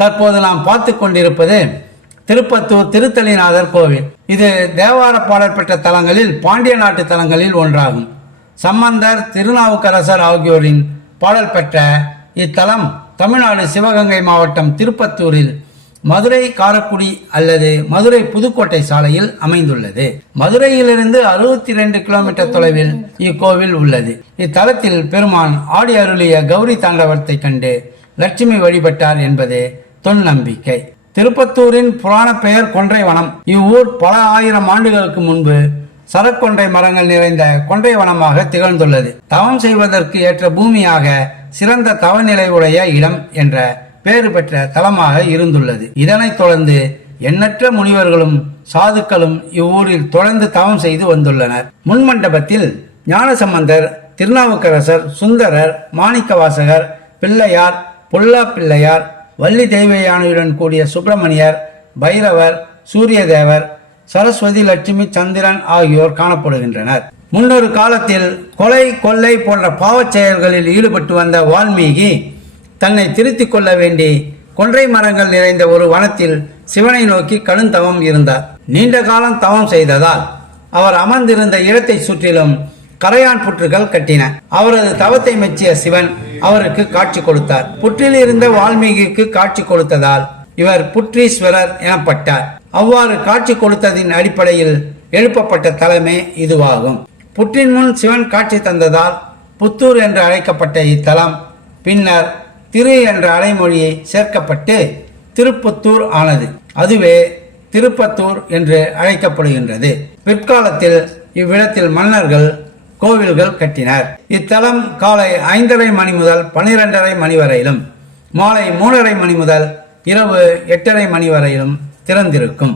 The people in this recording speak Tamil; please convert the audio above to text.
தற்போது நாம் பார்த்து கொண்டிருப்பது திருப்பத்தூர் திருத்தலிநாதர் கோவில். இது தேவார பாடல் பெற்ற தலங்களில் பாண்டிய நாட்டு தலங்களில் ஒன்றாகும். சம்பந்தர் திருநாவுக்கரசர் ஆகியோரின் பாடல் பெற்ற இத்தலம் தமிழ்நாடு சிவகங்கை மாவட்டம் திருப்பத்தூரில் மதுரை காரக்குடி அல்லது மதுரை புதுக்கோட்டை சாலையில் அமைந்துள்ளது. மதுரையிலிருந்து அறுபத்தி ரெண்டு கிலோமீட்டர் தொலைவில் இக்கோவில் உள்ளது. இத்தலத்தில் பெருமான் ஆடி அருளிய கௌரி தாண்டவத்தை கண்டு லட்சுமி வழிபட்டார் என்பது தொல் நம்பிக்கை திருப்பத்தூரின் புராண பெயர் கொன்றைவனம். இவ்வூர் பல ஆயிரம் ஆண்டுகளுக்கு முன்பு சரக்கொன்றை மரங்கள் நிறைந்த கொன்றை வனமாக திகழ்ந்துள்ளது. தவம் செய்வதற்கு ஏற்ற பூமியாக சிறந்த தவநிலை உடைய இடம் என்ற பேறு பெற்ற தலமாக இருந்துள்ளது. இதனைத் தொடர்ந்து எண்ணற்ற முனிவர்களும் சாதுக்களும் இவ்வூரில் தொடர்ந்து தவம் செய்து வந்துள்ளனர். முன்மண்டபத்தில் ஞானசம்பந்தர் திருநாவுக்கரசர் சுந்தரர் மாணிக்கவாசகர் பிள்ளையார் பொல்லா பிள்ளையார் வள்ளி தெய்வயானையுடன் கூடிய சுப்பிரமணியர் பைரவர் சூரியதேவர் சரஸ்வதி லட்சுமி சந்திரன் ஆகியோர் காணப்படுகின்றனர். முன்னொரு காலத்தில் கொலை கொள்ளை போன்ற பாவச் செயல்களில் ஈடுபட்டு வந்த வால்மீகி தன்னை திருத்திக் கொள்ள வேண்டி கொன்றை மரங்கள் நிறைந்த ஒரு வனத்தில் சிவனை நோக்கி கடுந்தவம் இருந்தார். நீண்ட காலம் தவம் செய்ததால் அவர் அமர்ந்திருந்த இடத்தை சுற்றிலும் கரையான் புற்றுகள் கட்டின. அவரது தவத்தை மெச்சிய சிவன் அவருக்கு காட்சி கொடுத்தார். புற்றில் இருந்த வால்மீகிக்கு காட்சி கொடுத்ததால் இவர் புற்றீஸ்வரர் எனப்பட்டார். அவ்வாறு காட்சி கொடுத்ததின் அடிப்படையில் எழுப்பப்பட்ட தலமே இதுவாகும். புற்றின் முன் சிவன் காட்சி தந்ததால் புத்தூர் என்று அழைக்கப்பட்ட இத்தலம் பின்னர் திரு என்ற அலைமொழியை சேர்க்கப்பட்டு திருப்புத்தூர் ஆனது. அதுவே திருப்பத்தூர் என்று அழைக்கப்படுகின்றது. பிற்காலத்தில் இவ்விடத்தில் மன்னர்கள் கோவில்கள் கட்டினர். இத்தலம் காலை ஐந்தரை மணி முதல் பனிரெண்டரை மணி வரையிலும் மாலை மூணரை மணி முதல் இரவு எட்டரை மணி வரையிலும் திறந்திருக்கும்.